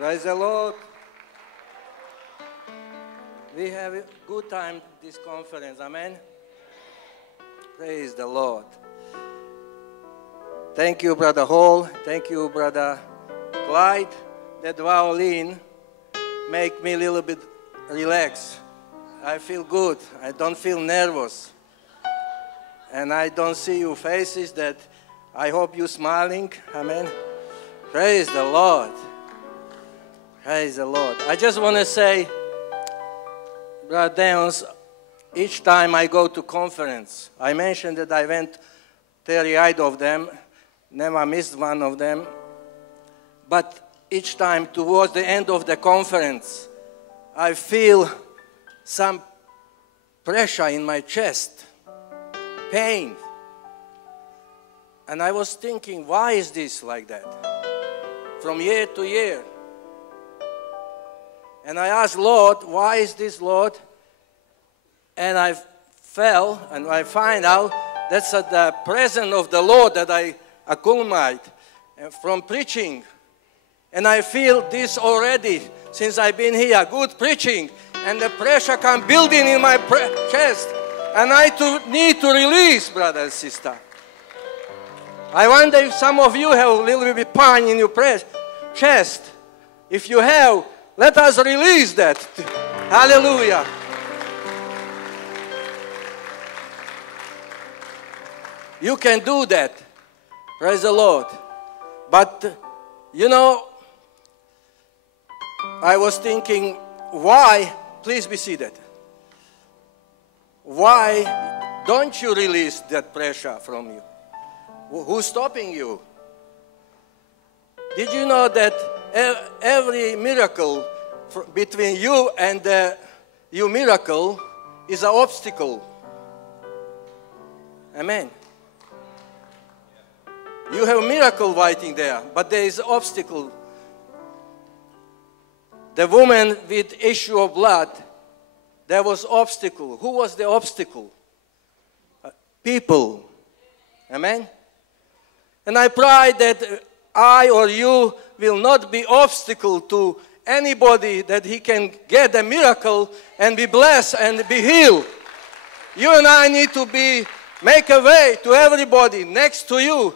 Praise the Lord. We have a good time this conference. Amen. Praise the Lord. Thank you, Brother Hall. Thank you, Brother Clyde. That violin make me a little bit relaxed. I feel good. I don't feel nervous. And I don't see your faces that I hope you're smiling. Amen. Praise the Lord. Praise the Lord. I just want to say, Brother Dance, each time I go to conference, I mentioned that I went 38 of them, never missed one of them. But each time towards the end of the conference, I feel some pressure in my chest, pain. And I was thinking, why is this like that? From year to year. And I asked, Lord, why is this, Lord? And I fell, and I find out that's the presence of the Lord that I accumulate from preaching. And I feel this already since I've been here, good preaching. And the pressure come building in my chest. And I need to release, brother and sister. I wonder if some of you have a little bit pain in your chest. If you have, let us release that. Hallelujah. You can do that. Praise the Lord. But, you know, I was thinking, why, please be seated. Why don't you release that pressure from you? Who's stopping you? Did you know that every miracle between you and your miracle is an obstacle? Amen. You have a miracle waiting there, but there is an obstacle. The woman with issue of blood, there was obstacle. Who was the obstacle? People. Amen. And I pray that I or you will not be obstacle to anybody, that he can get a miracle and be blessed and be healed. You and I need to make a way to everybody next to you.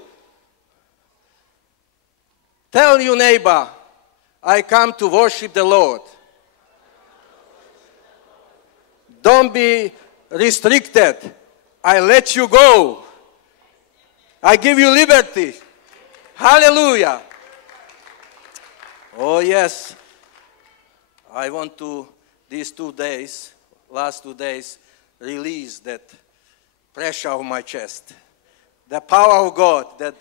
Tell your neighbor, I come to worship the Lord. Don't be restricted. I let you go. I give you liberty. Hallelujah. Oh yes. I want to, these 2 days, last 2 days, release that pressure of my chest. The power of God, that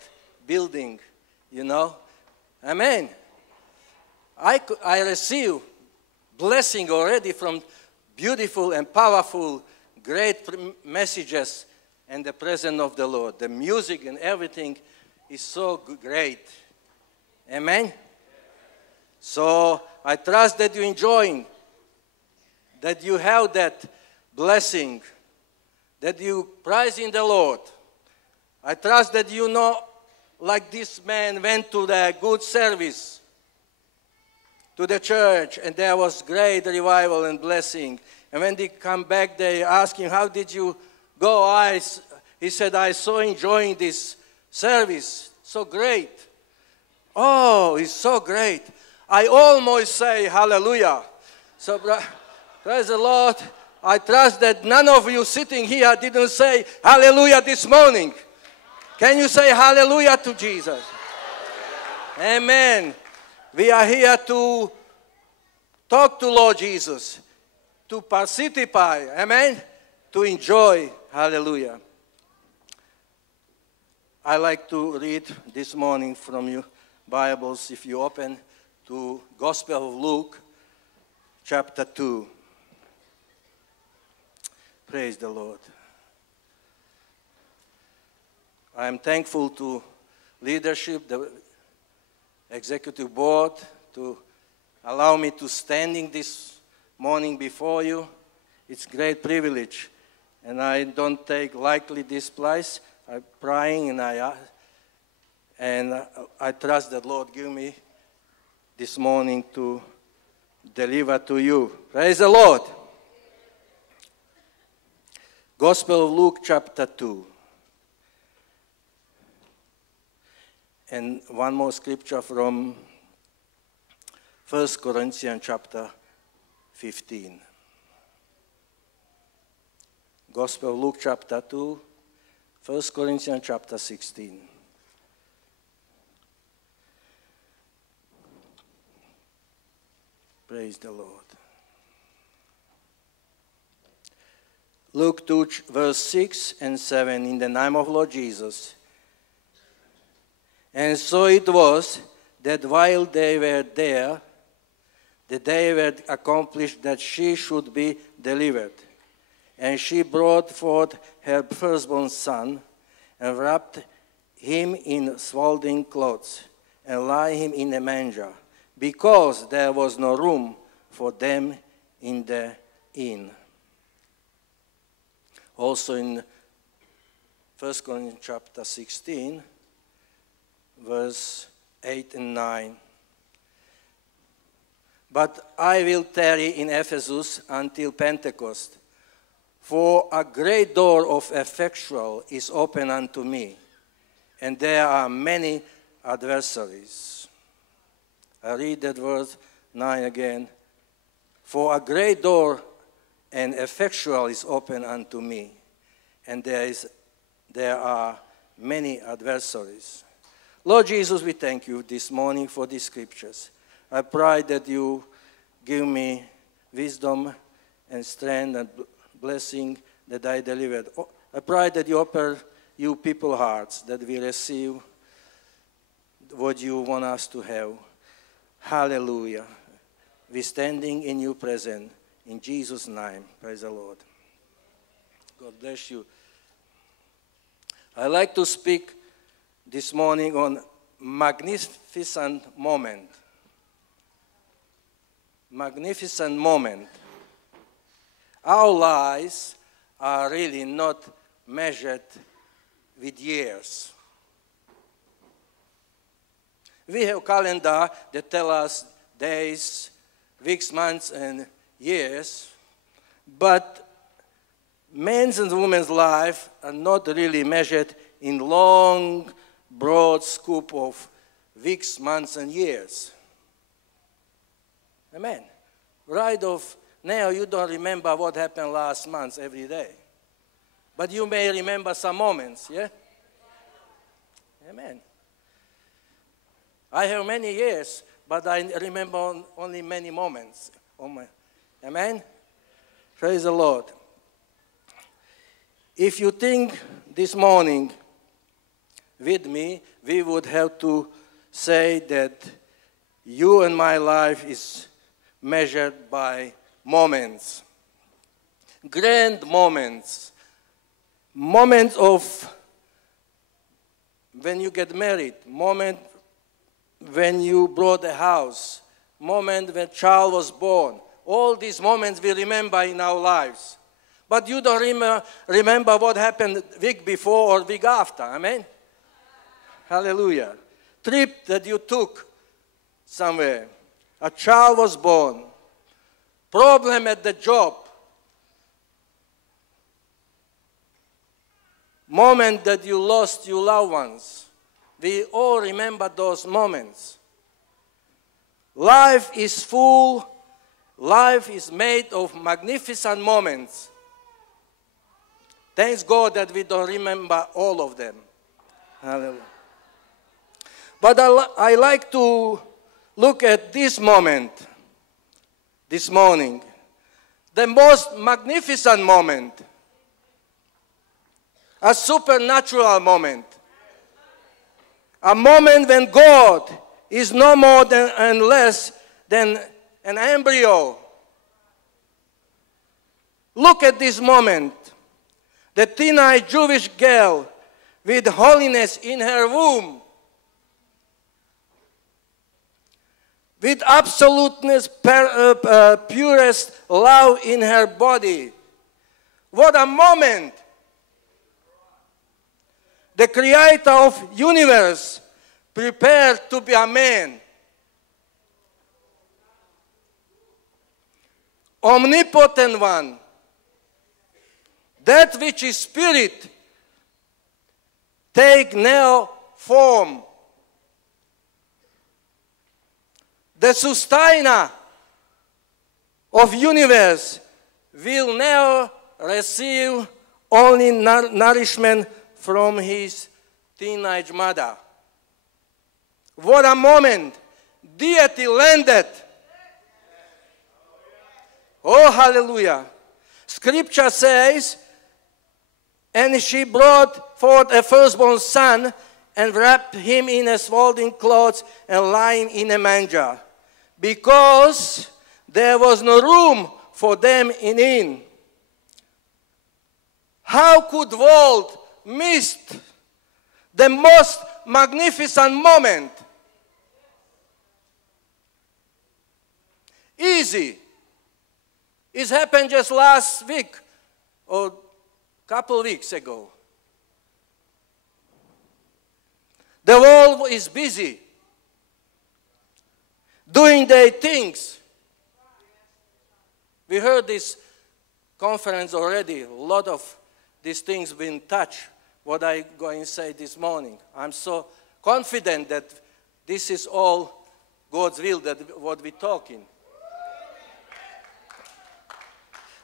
building, you know. Amen. I receive blessing already from beautiful and powerful, great messages and the presence of the Lord. The music and everything is so great. Amen. So I trust that you're enjoying, that you have that blessing, that you praise in the Lord. I trust that you know, like this man went to the good service, to the church, and there was great revival and blessing. And when they come back, they ask him, how did you go? He said, I so enjoying this service, so great. Oh, it's so great. I almost say hallelujah. So praise the Lord. I trust that none of you sitting here didn't say hallelujah this morning. Can you say hallelujah to Jesus? Amen. We are here to talk to Lord Jesus, to participate, amen, to enjoy, hallelujah. I like to read this morning from your Bibles, if you open to Gospel of Luke, chapter 2. Praise the Lord. I am thankful to leadership, the executive board, to allow me to standing this morning before you. It's a great privilege, and I don't take lightly this place. I'm praying, and I trust that Lord give me this morning to deliver to you. Praise the Lord. Gospel of Luke chapter 2. And one more scripture from 1 Corinthians chapter 15. Gospel of Luke chapter 2, 1 Corinthians chapter 16. Praise the Lord. Luke 2, verse 6 and 7, in the name of Lord Jesus. And so it was that while they were there, the day were accomplished that she should be delivered. And she brought forth her firstborn son, and wrapped him in swaddling clothes, and laid him in a manger, because there was no room for them in the inn. Also in 1 Corinthians chapter 16, verse 8 and 9. But I will tarry in Ephesus until Pentecost, for a great door of effectual is open unto me, and there are many adversaries. I read that verse 9 again. For a great door and effectual is open unto me, and there are many adversaries. Lord Jesus, we thank you this morning for these scriptures. I pray that you give me wisdom and strength and blessing that I delivered. I pray that you open you people's hearts, that we receive what you want us to have. Hallelujah. We're standing in your presence. In Jesus' name. Praise the Lord. God bless you. I like to speak this morning on magnificent moment. Magnificent moment. Our lives are really not measured with years. We have a calendar that tells us days, weeks, months, and years, but men's and women's life are not really measured in long, broad scope of weeks, months, and years. Amen. Right off now, you don't remember what happened last month every day, but you may remember some moments, yeah? Amen. I have many years, but I remember only many moments. Amen? Praise the Lord. If you think this morning with me, we would have to say that you and my life is measured by moments. Grand moments. Moments of when you get married. Moment when you bought a house. Moment when a child was born. All these moments we remember in our lives. But you don't remember what happened week before or week after. Amen? Hallelujah. Trip that you took somewhere. A child was born. Problem at the job. Moment that you lost your loved ones. We all remember those moments. Life is full. Life is made of magnificent moments. Thanks God that we don't remember all of them. Hallelujah. But I like to look at this moment, this morning. The most magnificent moment. A supernatural moment. A moment when God is no more than and less than an embryo. Look at this moment. The teenage Jewish girl with holiness in her womb, with absoluteness, purest love in her body. What a moment! The creator of universe prepared to be a man. omnipotent one, that which is spirit, take no form. The sustainer of universe will never receive only nourishment from his teenage mother. What a moment! Deity landed. Oh, hallelujah. Scripture says, and she brought forth a firstborn son and wrapped him in a swaddling clothes and lying in a manger, because there was no room for them in the inn. How could world miss the most magnificent moment? Easy. It happened just last week or a couple weeks ago. The world is busy doing their things. We heard this conference already. A lot of these things been touched, what I'm going to say this morning. I'm so confident that this is all God's will, that what we're talking.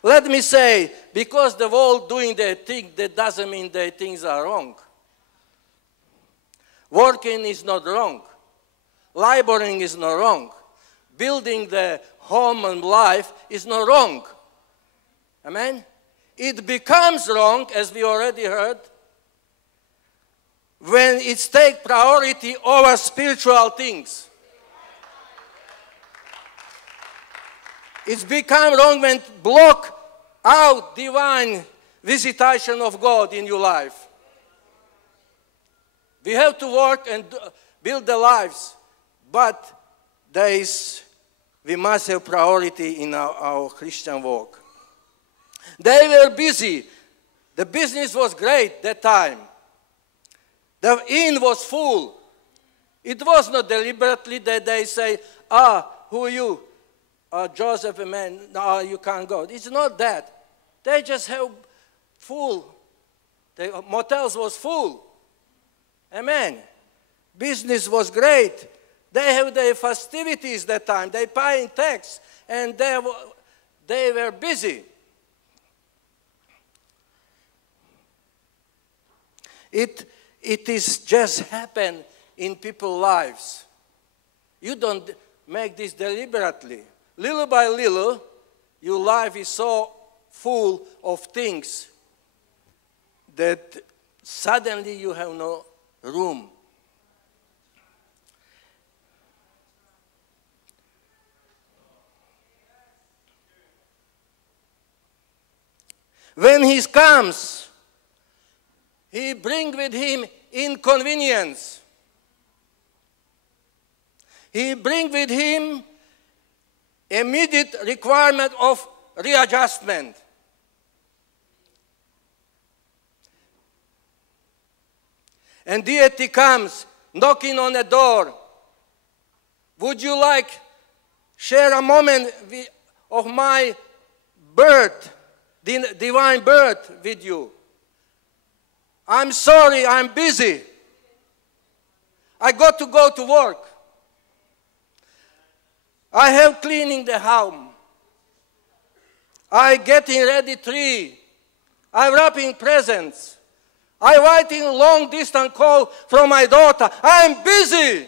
Let me say, because the world doing their thing, that doesn't mean their things are wrong. Working is not wrong. Laboring is not wrong. Building the home and life is not wrong. Amen? It becomes wrong, as we already heard, when it takes priority over spiritual things. It's become wrong when it block out divine visitation of God in your life. We have to work and build the lives, but we must have priority in our Christian walk. They were busy. The business was great that time. The inn was full. It was not deliberately that they say, who are you? Joseph, a man, no, you can't go. It's not that. They just have full. The motels was full. Amen. Business was great. They have their festivities that time. They paying tax, and they were busy. It is just happen in people's lives. You don't make this deliberately. Little by little, your life is so full of things that suddenly you have no room. When he comes, he brings with him inconvenience. He brings with him immediate requirement of readjustment. And deity comes knocking on the door. Would you like share a moment of my birth, divine birth with you? I'm sorry, I'm busy. I got to go to work. I have cleaning the home. I getting ready tree. I wrapping presents. I writing long distance call from my daughter. I'm busy.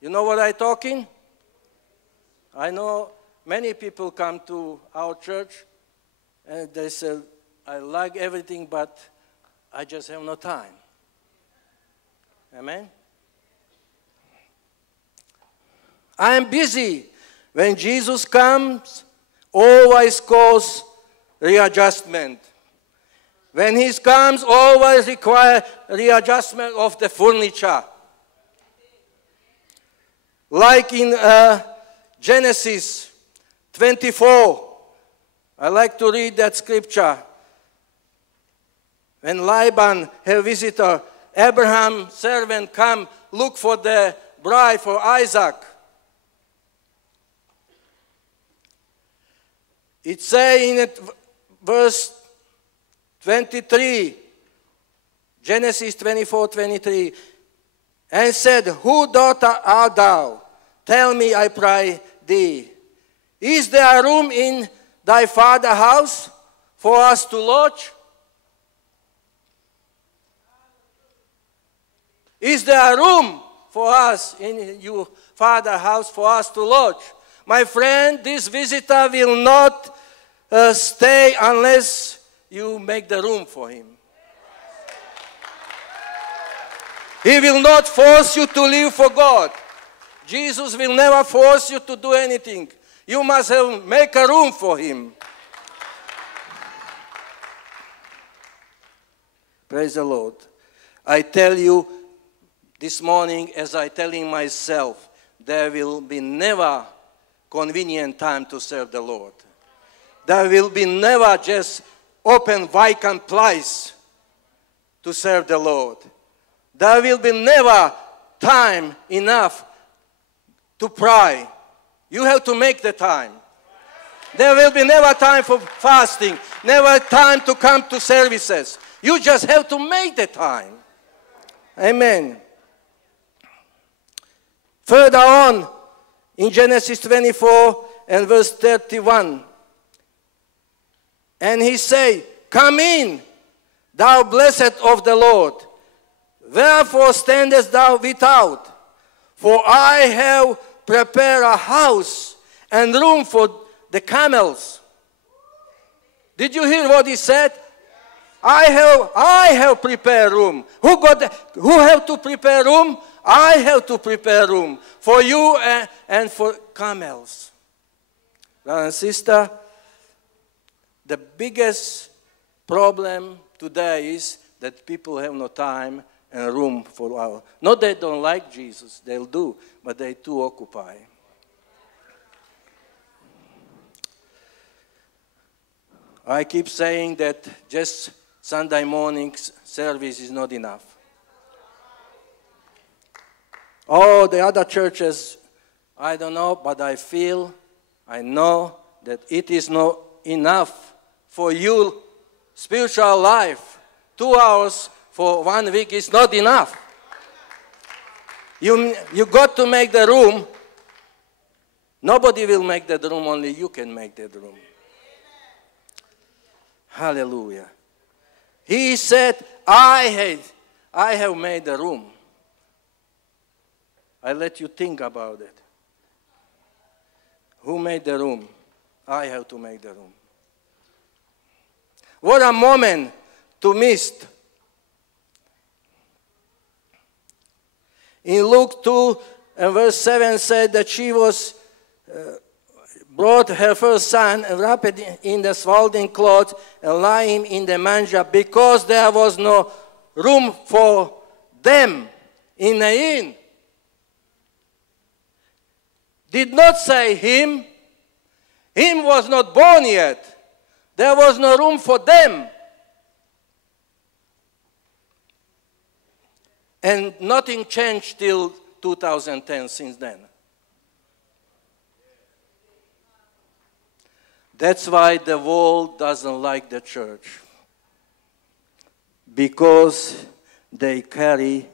You know what I'm talking? I know many people come to our church and they say, I like everything, but I just have no time. Amen? I am busy. When Jesus comes, always cause readjustment. When he comes, always require readjustment of the furniture. Like in Genesis 24, I like to read that scripture. When Laban, her visitor, Abraham's servant, come look for the bride for Isaac. It says in verse 23, Genesis 24:23, and said, Whose daughter art thou? Tell me, I pray thee. Is there room in thy father's house for us to lodge? Is there room for us in your father's house for us to lodge? My friend, this visitor will not stay unless you make the room for him. He will not force you to live for God. Jesus will never force you to do anything. You must make a room for him. Praise the Lord. I tell you this morning, as I telling myself, there will be never convenient time to serve the Lord. There will be never just open vacant place to serve the Lord. There will be never time enough to pray. You have to make the time. There will be never time for fasting, never time to come to services. You just have to make the time. Amen. Further on, in Genesis 24 and verse 31, and he said, Come in, thou blessed of the Lord. Wherefore standest thou without? For I have prepared a house and room for the camels. Did you hear what he said? I have prepared room. Who have to prepare room? I have to prepare room for you and for camels. Brother and sister, the biggest problem today is that people have no time and room for our. Not they don't like Jesus, they'll do, but they too occupy. I keep saying that just Sunday morning service is not enough. Oh, the other churches, I don't know, but I know that it is not enough for you spiritual life. 2 hours for 1 week is not enough. You got to make the room. Nobody will make that room, only you can make that room. Hallelujah. He said, I have made the room. I let you think about it. Who made the room? I have to make the room. What a moment to miss. In Luke 2 and verse 7 said that she was brought her first son and wrapped in the swaddling cloth and laid him in the manger because there was no room for them in the inn. Did not say him. Him was not born yet. There was no room for them. And nothing changed till 2010 since then. That's why the world doesn't like the church. Because they carry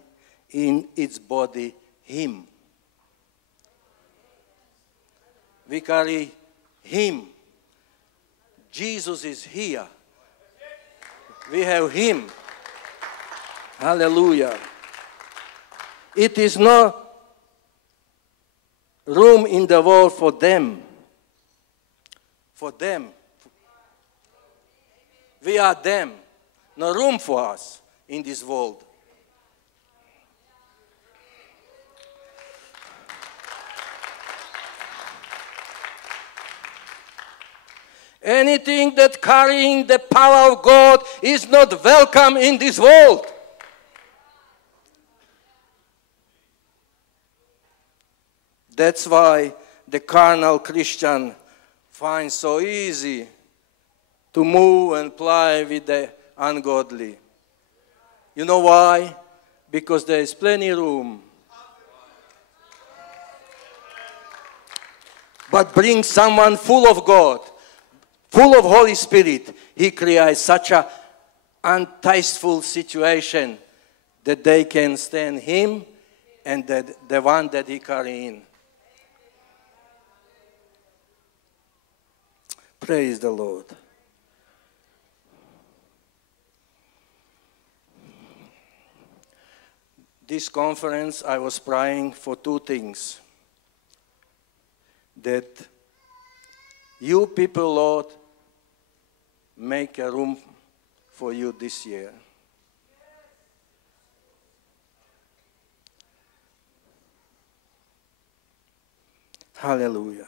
in its body him. We carry him. Jesus is here. We have him. Hallelujah. It is no room in the world for them. For them. We are them. No room for us in this world. Anything that carrying the power of God is not welcome in this world. That's why the carnal Christian finds so easy to move and play with the ungodly. You know why? Because there is plenty room. But bring someone full of God, full of Holy Spirit, he creates such a untasteful situation that they can stand him and the one that he carry in. Praise the Lord. This conference, I was praying for two things. That you people, Lord, make a room for you this year. Hallelujah.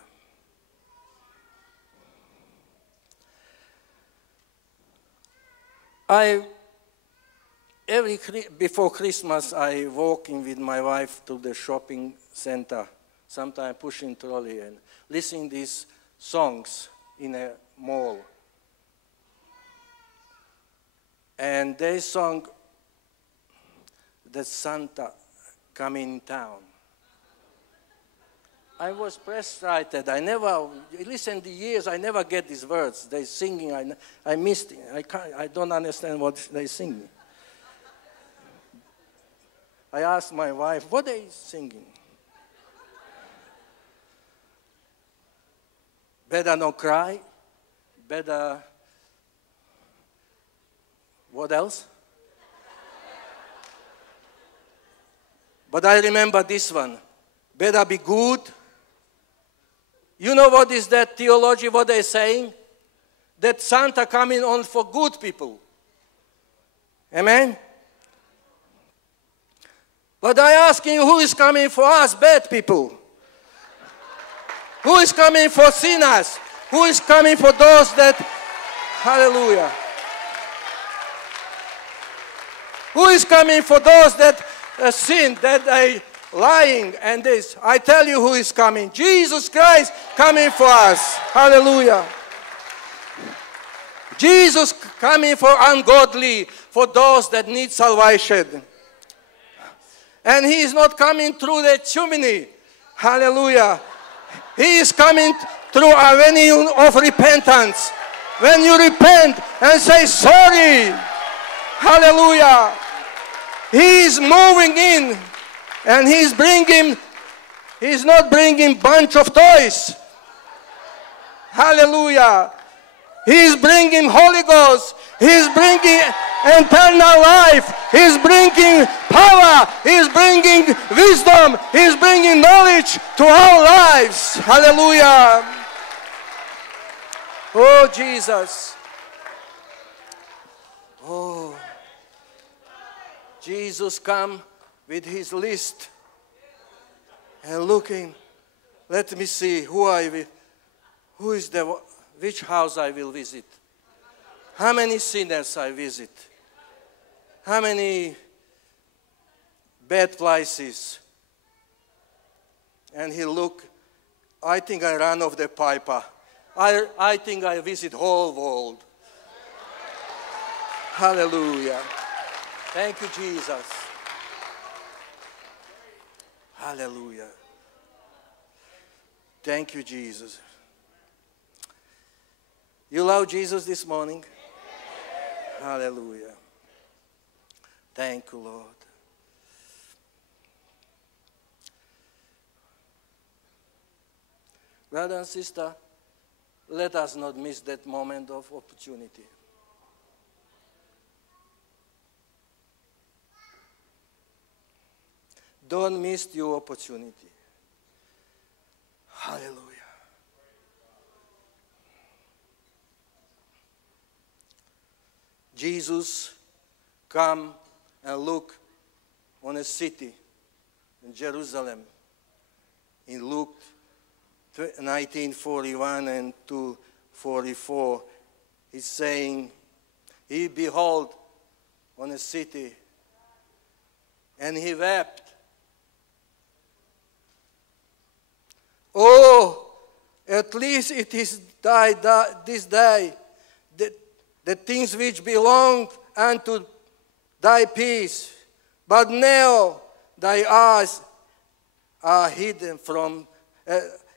Before Christmas, I walking with my wife to the shopping center, sometimes pushing trolley and listening these songs in a mall. And they sung that Santa coming in town. I was frustrated. I never listened to years. I never get these words. They singing. I missed it. I don't understand what they sing. I asked my wife, what are they singing? Better not cry. Better, what else? But I remember this one. Better be good. You know what is that theology, what they're saying? That Santa coming on for good people. Amen? But I asking you, who is coming for us, bad people? Who is coming for sinners? Who is coming for those that, hallelujah. Who is coming for those that sin, that they lying and this? I tell you who is coming. Jesus Christ coming for us. Hallelujah. Jesus coming for ungodly, for those that need salvation. And he is not coming through the chimney. Hallelujah. He is coming through a avenue of repentance. When you repent and say sorry. Hallelujah. He is moving in. And he's not bringing bunch of toys. Hallelujah. He's bringing Holy Ghost. He's bringing eternal life. He's bringing power. He's bringing wisdom. He's bringing knowledge to our lives. Hallelujah. Oh, Jesus. Oh. Jesus come with his list and looking, let me see which house I will visit, how many sinners I visit, how many bad places. And he look, I think I ran off the piper. I think I visit whole world. Hallelujah. Thank you, Jesus. Hallelujah. Thank you, Jesus. You love Jesus this morning? Hallelujah. Thank you, Lord. Brother and sister, let us not miss that moment of opportunity. Don't miss your opportunity. Hallelujah. Jesus come and look on a city in Jerusalem in Luke 19:41 and 2:44. He's saying, he behold on a city and he wept. Oh, at least it is this day the things which belong unto thy peace, but now thy eyes are hidden from,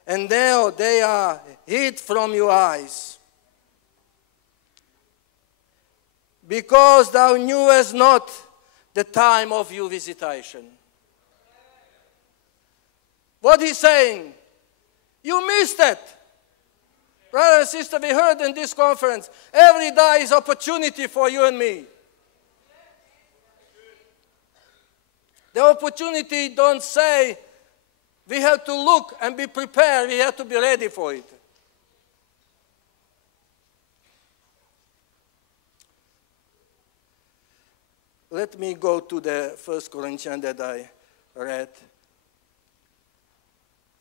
and now they are hid from your eyes. because thou knewest not the time of your visitation. What he's saying, you missed it. Brother and sister, we heard in this conference, every day is opportunity for you and me. The opportunity don't say we have to look and be prepared, we have to be ready for it. Let me go to the 1 Corinthians that I read.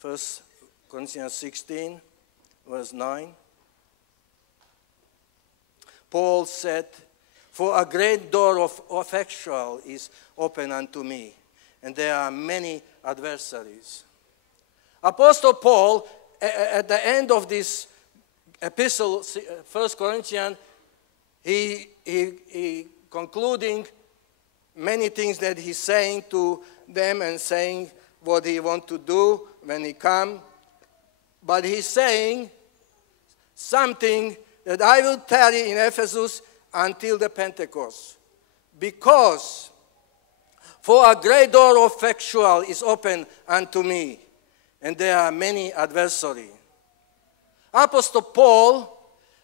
1 Corinthians 16, verse 9. Paul said, for a great door of effectual is open unto me, and there are many adversaries. Apostle Paul, at the end of this epistle, 1 Corinthians, he concluding many things that he's saying to them and saying what he wants to do when he comes. But he's saying something that I will tarry in Ephesus until the Pentecost. Because for a great door of effectual is open unto me, and there are many adversaries. Apostle Paul,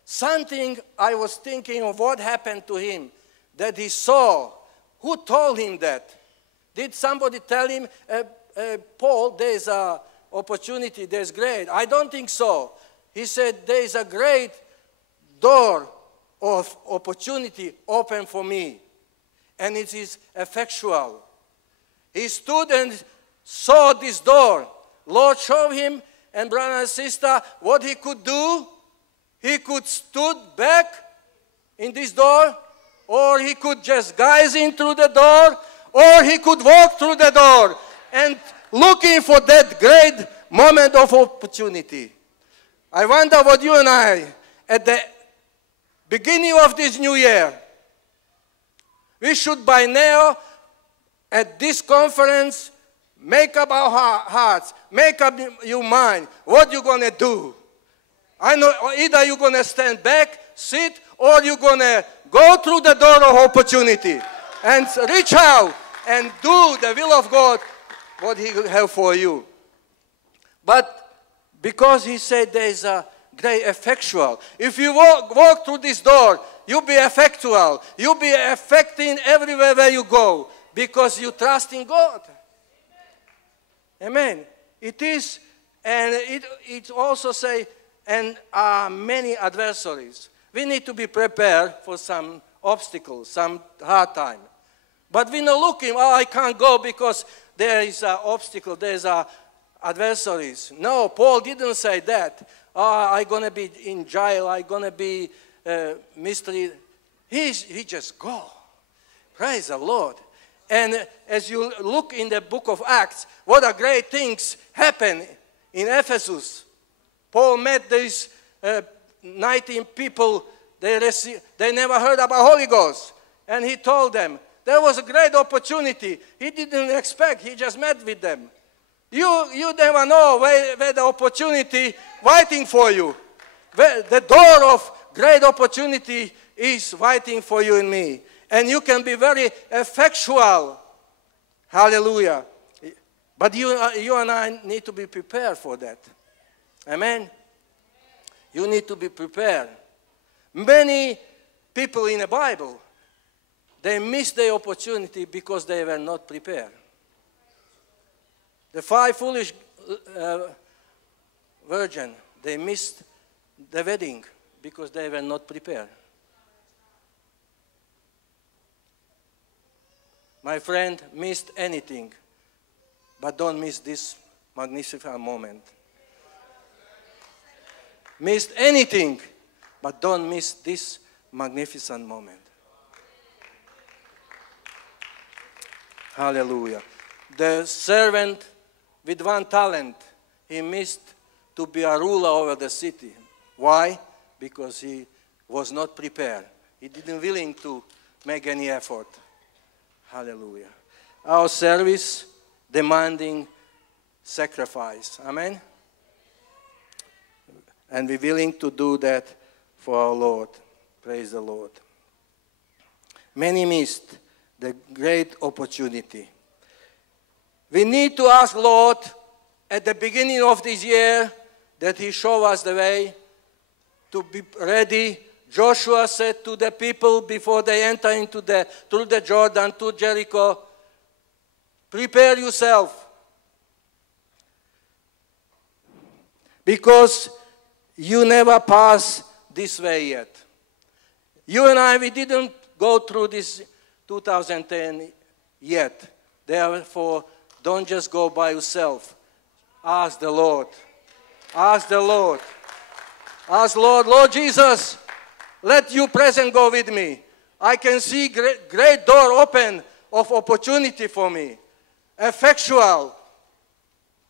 something I was thinking of what happened to him, that he saw. Who told him that? Did somebody tell him, Paul, there's an opportunity, there's great? I don't think so. He said, there's a great door of opportunity open for me, and it is effectual. He stood and saw this door. Lord showed him, and brother and sister, what he could do. He could stood back in this door, or he could just guys in through the door, or he could walk through the door and looking for that great moment of opportunity. I wonder what you and I, at the beginning of this new year, we should by now, at this conference, make up our hearts, make up your mind, what you're going to do. I know either you're going to stand back, sit, or you're going to go through the door of opportunity and reach out and do the will of God, what He will have for you. But because He said there is a great effectual, if you walk through this door, you'll be effectual. You'll be affecting everywhere where you go because you trust in God. Amen. It is, and it also say, and many adversaries. We need to be prepared for some obstacles, some hard time. But we not looking, oh, I can't go because there is an obstacle, there is adversaries. No, Paul didn't say that. Oh, I'm going to be in jail, I'm going to be mistreated. He just go. Praise the Lord. And as you look in the book of Acts, what a great things happen in Ephesus. Paul met these 19 people, they never heard about Holy Ghost. And he told them, there was a great opportunity. He didn't expect, he just met with them. You never know where the opportunity waiting for you. The door of great opportunity is waiting for you and me. And you can be very effectual. Hallelujah. But you and I need to be prepared for that. Amen. You need to be prepared. Many people in the Bible, they missed the opportunity because they were not prepared. The 5 foolish virgins, they missed the wedding because they were not prepared. My friend, missed anything, but don't miss this magnificent moment. Missed anything, but don't miss this magnificent moment. Hallelujah. The servant with 1 talent, he missed to be a ruler over the city. Why? Because he was not prepared. He didn't willing to make any effort. Hallelujah. Our service demanding sacrifice. Amen? And we're willing to do that for our Lord. Praise the Lord. Many missed the great opportunity. We need to ask Lord at the beginning of this year that He show us the way to be ready. Joshua said to the people before they enter through the Jordan to Jericho, prepare yourself, because you never pass this way yet. You and I, we didn't go through this 2010 yet. Therefore, don't just go by yourself. Ask the Lord. Ask the Lord. Ask Lord, Lord Jesus, let you present go with me. I can see great door open of opportunity for me. Effectual.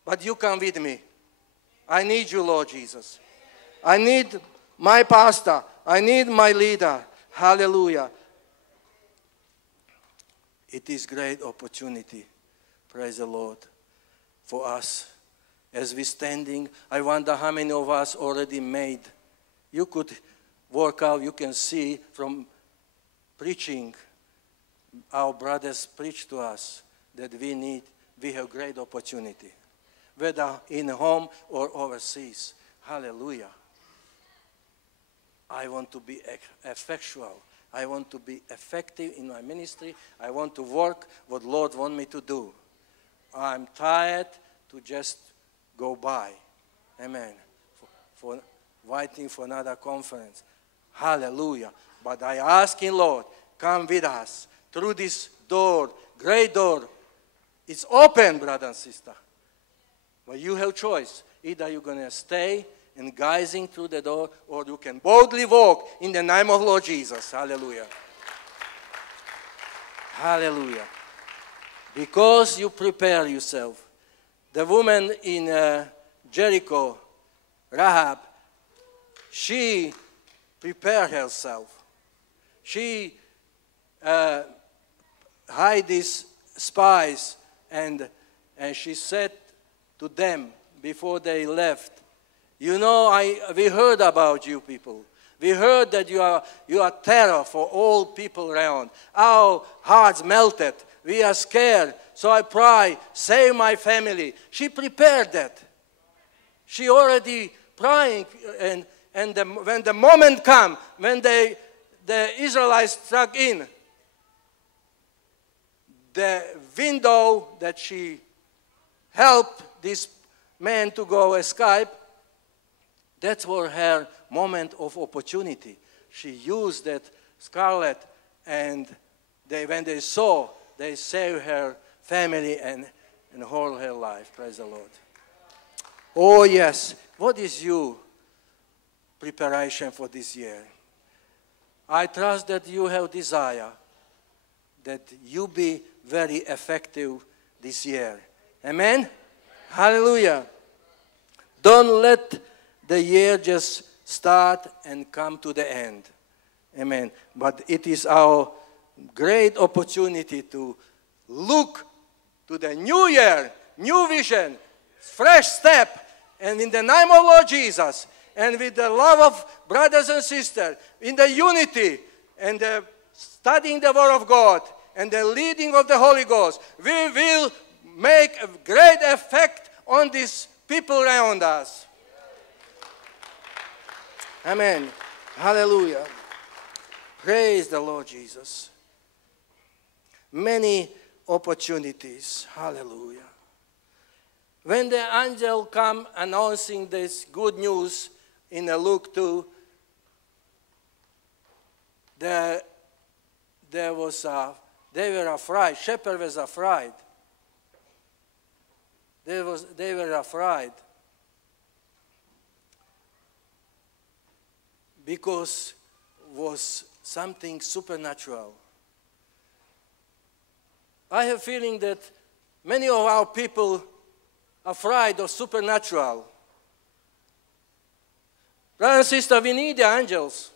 But you come with me. I need you, Lord Jesus. I need my pastor. I need my leader. Hallelujah. It is great opportunity, praise the Lord, for us. As we're standing, I wonder how many of us already made. You could work out, you can see from preaching, our brothers preach to us that we have great opportunity, whether in home or overseas. Hallelujah. I want to be effectual. I want to be effective in my ministry. I want to work what Lord wants me to do. I'm tired to just go by. Amen. For waiting for another conference. Hallelujah. But I ask Him, Lord, come with us through this door, great door. It's open, brother and sister. But you have choice. Either you're going to stay and guiding through the door, or you can boldly walk in the name of Lord Jesus. Hallelujah. Hallelujah. Because you prepare yourself. The woman in Jericho, Rahab, she prepared herself. She hid these spies, and she said to them before they left, you know, we heard about you people. We heard that you are terror for all people around. Our hearts melted. We are scared. So I pray, save my family. She prepared that. She already praying, and when the moment come, when the Israelites struck in, the window that she helped this man to go escape, that was her moment of opportunity. She used that scarlet, and when they saw, they saved her family and whole her life. Praise the Lord. Oh yes, what is your preparation for this year? I trust that you have desire that you be very effective this year. Amen? Hallelujah. Don't let the year just start and come to the end. Amen. But it is our great opportunity to look to the new year, new vision, fresh step, and in the name of Lord Jesus, and with the love of brothers and sisters, in the unity and the studying the Word of God and the leading of the Holy Ghost, we will make a great effect on these people around us. Amen. Hallelujah. Praise the Lord Jesus. Many opportunities. Hallelujah. When the angel come announcing this good news in Luke 2, they were afraid. Shepherd was afraid. They were afraid. Because was something supernatural. I have a feeling that many of our people are afraid of supernatural. Brother and sister, we need the angels.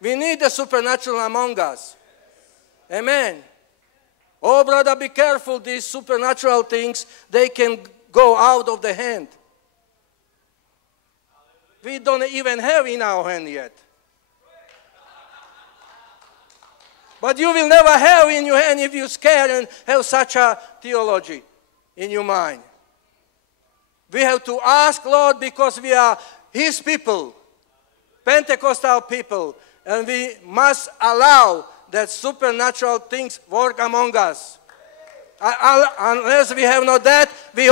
We need the supernatural among us. Amen. Oh, brother, be careful. These supernatural things, they can go out of the hand. We don't even have in our hand yet. But you will never have in your hand if you scare and have such a theology in your mind. We have to ask Lord because we are His people, Pentecostal people, and we must allow that supernatural things work among us. Unless we have not that, we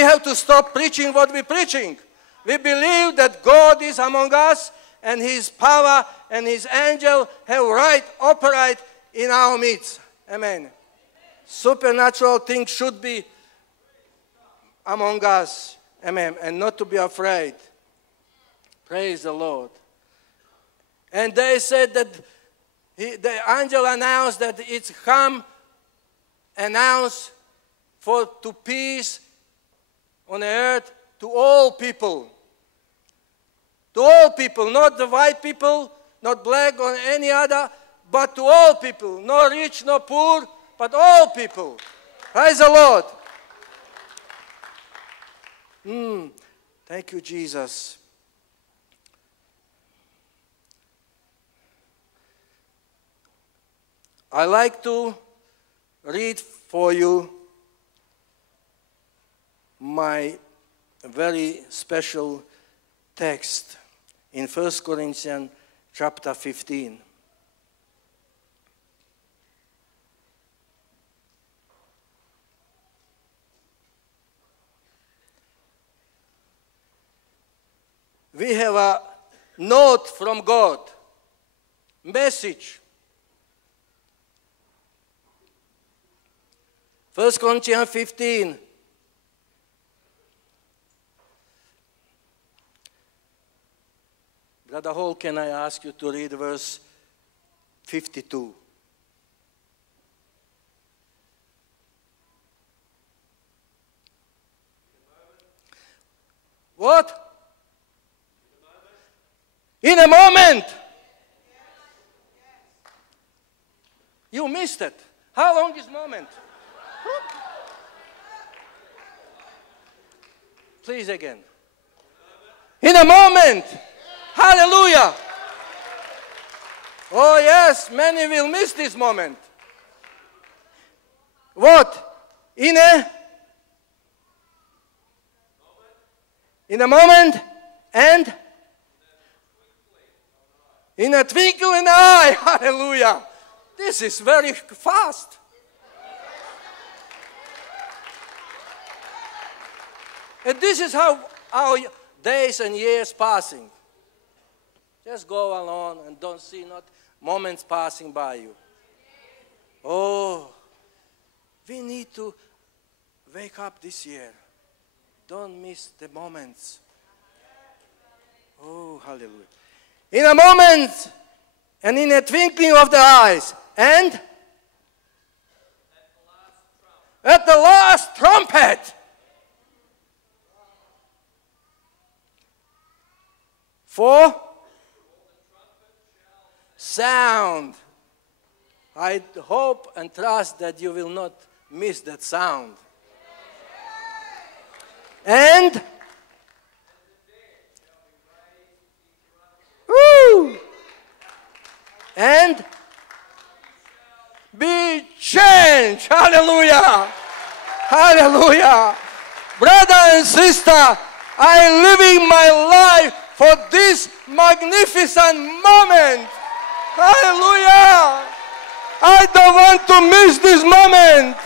have to stop preaching what we're preaching. We believe that God is among us, and His power and His angel have right operate in our midst. Amen. Supernatural things should be among us. Amen. And not to be afraid. Praise the Lord. And they said that the angel announced that it's come, announced to peace on the earth to all people. To all people, not the white people, not black or any other, but to all people. No rich, no poor, but all people. Praise the Lord. Thank you, Jesus. I like to read for you my very special text in 1 Corinthians chapter 15. We have a note from God, message. 1 Corinthians 15. Brother Hall, can I ask you to read verse 52? What? In a moment. You missed it. How long is moment? Please again. In a moment. Hallelujah. Oh yes, many will miss this moment. What? In a moment and in a twinkle in an eye. Hallelujah. This is very fast. And this is how our days and years passing. Just go along and don't see not moments passing by you. Oh, we need to wake up this year. Don't miss the moments. Oh, hallelujah. In a moment and in a twinkling of the eyes and at the last trumpet. For sound. I hope and trust that you will not miss that sound. And and be changed. Hallelujah. Hallelujah. Brother and sister, I'm living my life for this magnificent moment. Hallelujah. I don't want to miss this moment.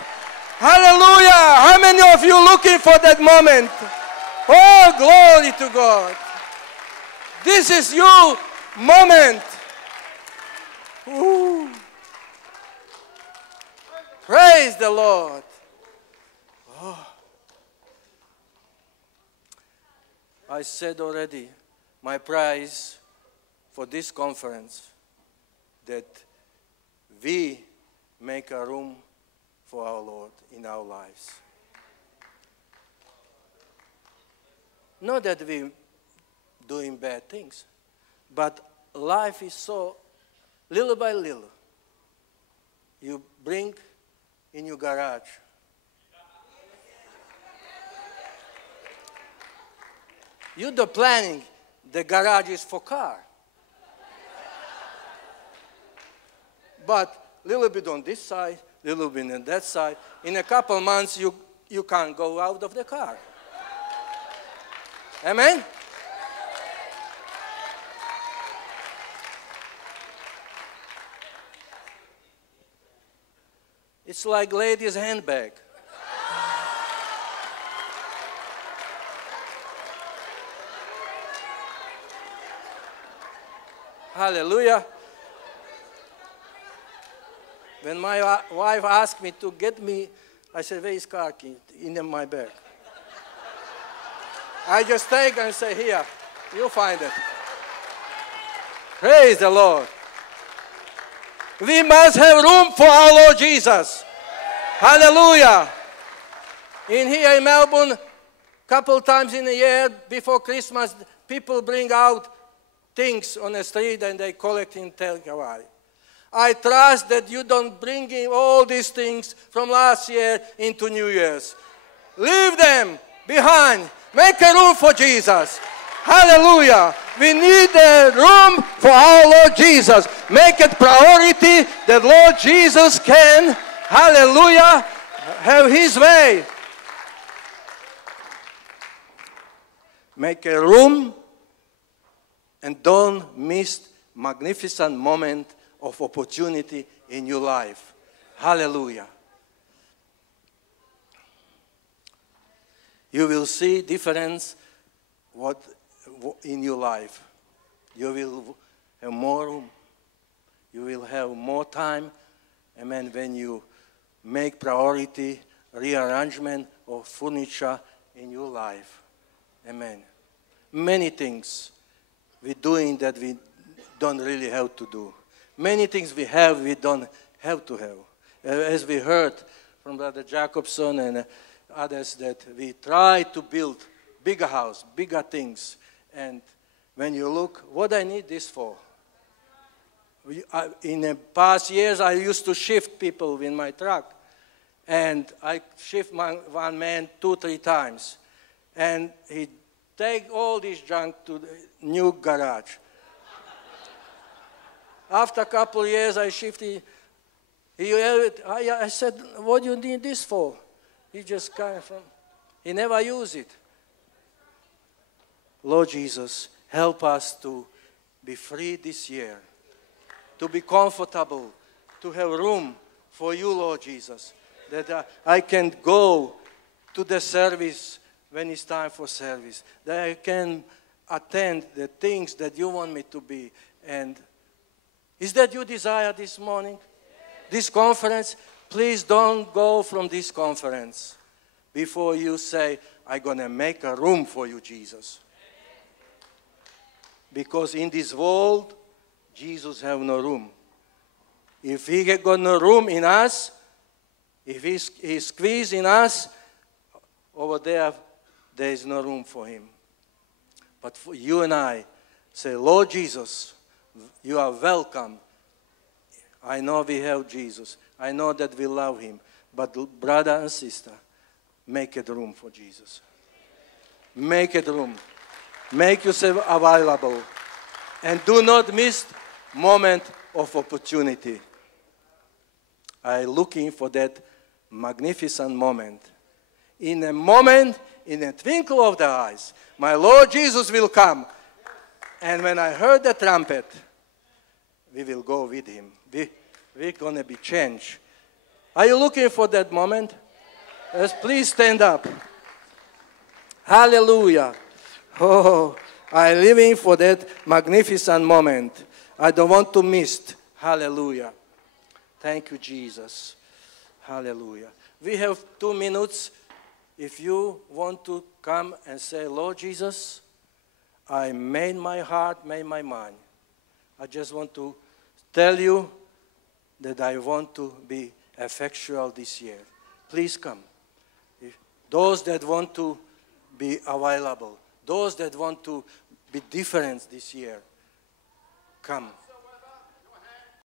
Hallelujah. How many of you looking for that moment? Oh, glory to God. This is your moment. Ooh. Praise the Lord. Oh. I said already, my prize for this conference, that we make a room for our Lord in our lives. Not that we're doing bad things, but life is so little by little. You bring in your garage. You do planning, the garage is for car. But little bit on this side, little bit on that side. In a couple months, you can't go out of the car. Amen? It's like ladies' handbag. Hallelujah. When my wife asked me to get me, I said, where is car key? In my bag. I just take and say, here, you find it. Praise the Lord. We must have room for our Lord Jesus. Hallelujah. In here in Melbourne, couple times in a year before Christmas, people bring out things on the street and they collect in takeaway. I trust that you don't bring in all these things from last year into New Year's. Leave them behind. Make a room for Jesus. Hallelujah. We need a room for our Lord Jesus. Make it priority that Lord Jesus can, hallelujah, have His way. Make a room and don't miss magnificent moment of opportunity in your life. Hallelujah. You will see difference in your life. You will have more room. You will have more time. Amen. When you make priority rearrangement of furniture in your life. Amen. Many things we're doing that we don't really have to do. Many things we have, we don't have to have. As we heard from Brother Jacobson and others, that we try to build bigger house, bigger things. And when you look, what I need this for? In the past years, I used to shift people in my truck. And I shift one man 2-3 times. And he take all this junk to the new garage. After a couple of years, I shifted. I said, what do you need this for? He just kind of, he never used it. Lord Jesus, help us to be free this year, to be comfortable, to have room for you, Lord Jesus, that I can go to the service when it's time for service, that I can attend the things that you want me to be. And is that your desire this morning? This conference? Please don't go from this conference before you say, I'm going to make a room for you, Jesus. Because in this world, Jesus have no room. If he got no room in us, if he squeeze in us, over there is no room for him. But for you and I, say, Lord Jesus, you are welcome. I know we have Jesus. I know that we love him. But brother and sister, make it room for Jesus. Make it room. Make yourself available. And do not miss moment of opportunity. I'm looking for that magnificent moment. In a moment, in a twinkle of the eyes, my Lord Jesus will come. And when I heard the trumpet, we will go with him. We're going to be changed. Are you looking for that moment? Yes, please stand up. Hallelujah. Oh, I'm living for that magnificent moment. I don't want to miss it. Hallelujah. Thank you, Jesus. Hallelujah. We have 2 minutes. If you want to come and say, Lord Jesus, I made my heart, made my mind. I just want to tell you that I want to be effectual this year. Please come. Those that want to be available, those that want to be different this year, come.